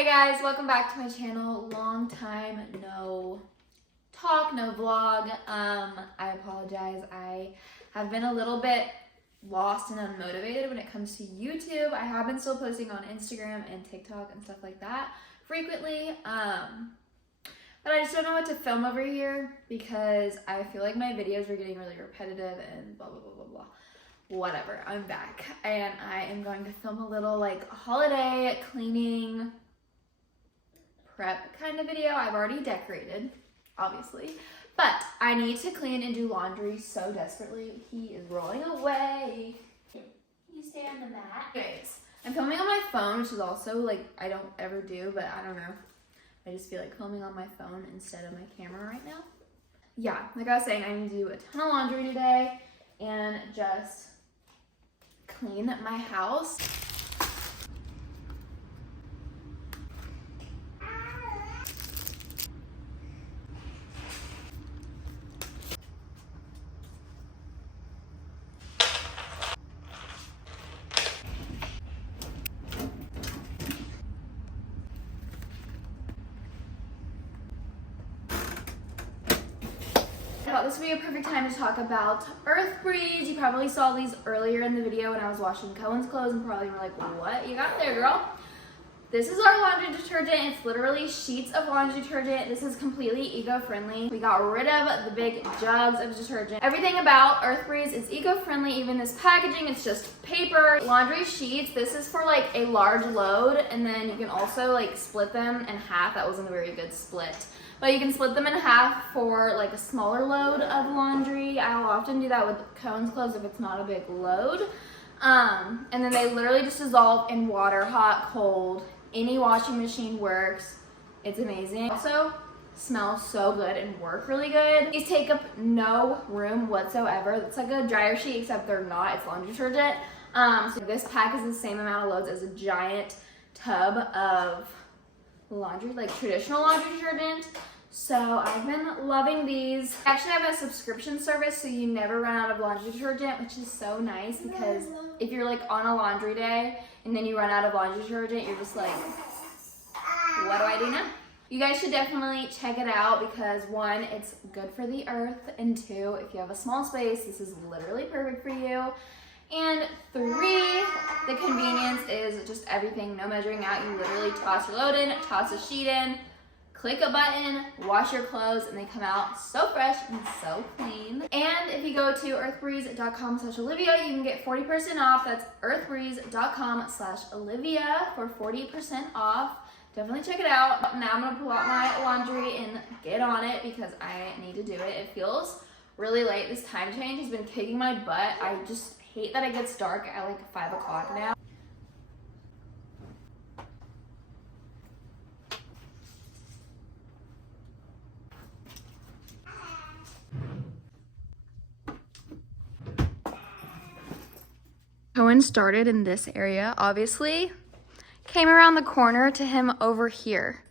Hi guys, welcome back to my channel. Long time no talk, no vlog. I apologize. I have been a little bit lost and unmotivated when it comes to YouTube. I have been still posting on Instagram and TikTok and stuff like that frequently. But I just don't know what to film over here because I feel like my videos are getting really repetitive and blah, blah, blah, blah, blah. Whatever, I'm back. And I am going to film a little like holiday cleaning prep kind of video. I've already decorated, obviously. But I need to clean and do laundry so desperately. He is rolling away. You stay on the mat. Anyways, I'm filming on my phone, which is also like I don't ever do, but I don't know. I just feel like filming on my phone instead of my camera right now. Yeah, like I was saying, I need to do a ton of laundry today and just clean my house. I thought this would be a perfect time to talk about Earth Breeze. You probably saw these earlier in the video when I was washing Cohen's clothes and probably were like, what you got there, girl? This is our laundry detergent. It's literally sheets of laundry detergent. This is completely eco-friendly. We got rid of the big jugs of detergent. Everything about Earth Breeze is eco-friendly. Even this packaging, it's just paper. Laundry sheets, this is for like a large load, and then you can also like split them in half. That wasn't a very good split. But you can split them in half for like a smaller load of laundry. I'll often do that with Cohen's clothes if it's not a big load. And then they literally just dissolve in water, hot, cold. Any washing machine works. It's amazing. Also, smells so good and work really good. These take up no room whatsoever. It's like a dryer sheet, except they're not. It's laundry detergent. So this pack is the same amount of loads as a giant tub of laundry, like traditional laundry detergent. So I've been loving these. I actually have a subscription service, so you never run out of laundry detergent, which is so nice because if you're like on a laundry day and then you run out of laundry detergent, you're just like, what do I do now? You guys should definitely check it out because one, it's good for the earth, and two, if you have a small space, this is literally perfect for you. And three, the convenience is just everything, no measuring out. You literally toss your load in, toss a sheet in, click a button, wash your clothes, and they come out so fresh and so clean. And if you go to earthbreeze.com/Olivia, you can get 40% off. That's earthbreeze.com/Olivia for 40% off. Definitely check it out. Now I'm gonna pull out my laundry and get on it because I need to do it. It feels really late. This time change has been kicking my butt. I just hate that it gets dark at like 5 o'clock now. Cohen started in this area, obviously. Came around the corner to him over here.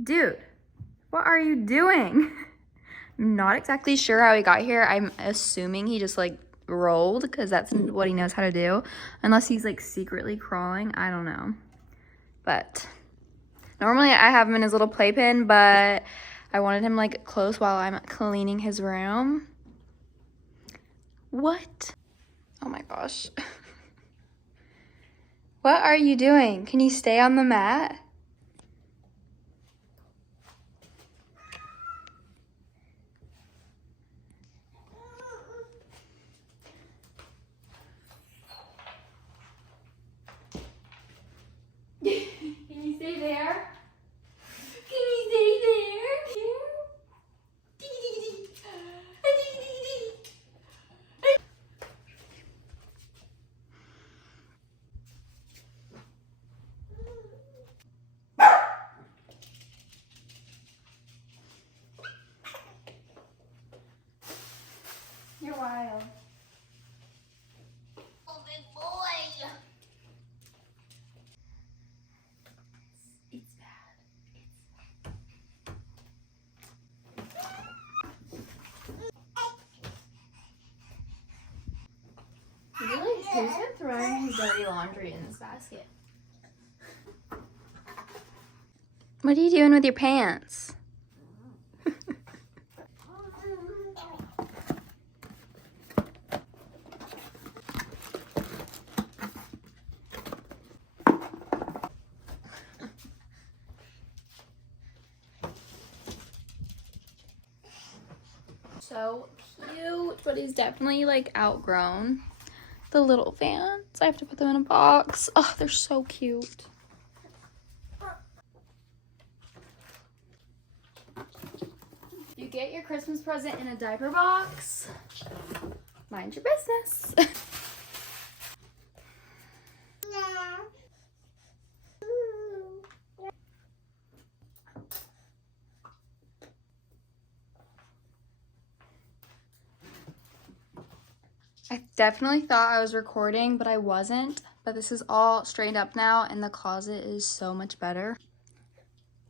Dude, what are you doing? I'm not exactly sure how he got here. I'm assuming he just like rolled because that's what he knows how to do. Unless he's like secretly crawling, I don't know. But normally I have him in his little playpen, but I wanted him like close while I'm cleaning his room. What? Oh my gosh. What are you doing? Can you stay on the mat? Can you stay there? Can you stay there? You're wild. Oh, big boy. It's bad. Really? Who's been throwing his dirty laundry in this basket? What are you doing with your pants? So cute, but he's definitely like outgrown the little fans. I have to put them in a box. Oh, they're so cute. You get your Christmas present in a diaper box. Mind your business. I definitely thought I was recording, but I wasn't. But this is all straightened up now, and the closet is so much better.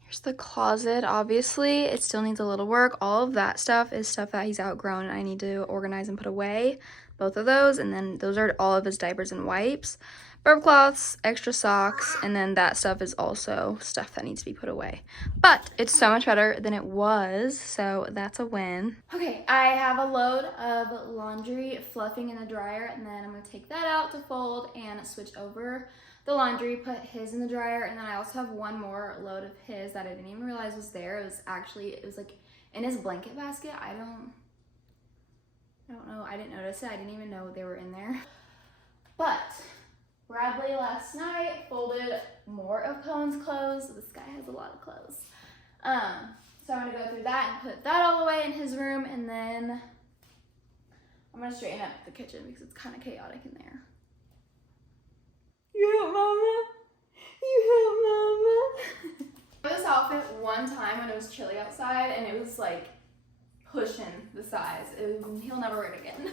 Here's the closet. Obviously, it still needs a little work. All of that stuff is stuff that he's outgrown and I need to organize and put away. Both of those, and then those are all of his diapers and wipes. Burp cloths, extra socks, and then that stuff is also stuff that needs to be put away. But it's so much better than it was, so that's a win. Okay, I have a load of laundry fluffing in the dryer, and then I'm gonna take that out to fold and switch over the laundry, put his in the dryer, and then I also have one more load of his that I didn't even realize was there. It was like in his blanket basket. I don't know, I didn't notice it. I didn't even know they were in there. But Bradley last night folded more of Cohen's clothes. This guy has a lot of clothes. So I'm gonna go through that and put that all away in his room, and then I'm gonna straighten up the kitchen because it's kind of chaotic in there. You help Mama? You help Mama? I wore this outfit one time when it was chilly outside, and it was like pushing the size. He'll never wear it again.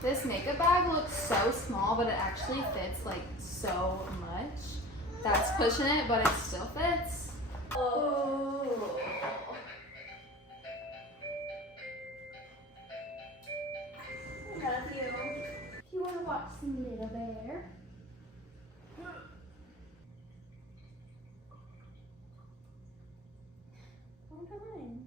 This makeup bag looks so small, but it actually fits like so much. That's pushing it, but it still fits. Oh. I love you. If you want to watch some Little Bear. Hold on.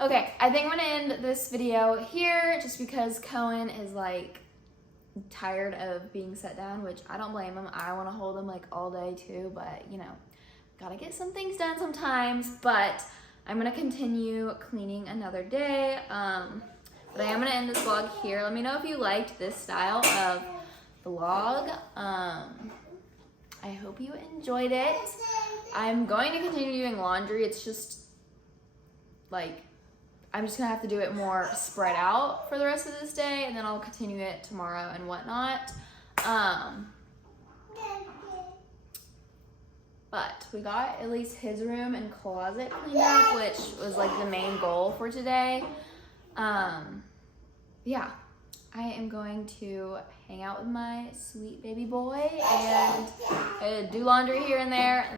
Okay, I think I'm gonna end this video here just because Cohen is like tired of being set down, which I don't blame him. I want to hold him like all day too, but you know, gotta get some things done sometimes. But I'm gonna continue cleaning another day. But I am gonna end this vlog here. Let me know if you liked this style of vlog. I hope you enjoyed it. I'm going to continue doing laundry. It's just like, I'm just gonna have to do it more spread out for the rest of this day, and then I'll continue it tomorrow and whatnot. But we got at least his room and closet cleaned up, which was like the main goal for today. Yeah, I am going to hang out with my sweet baby boy and do laundry here and there.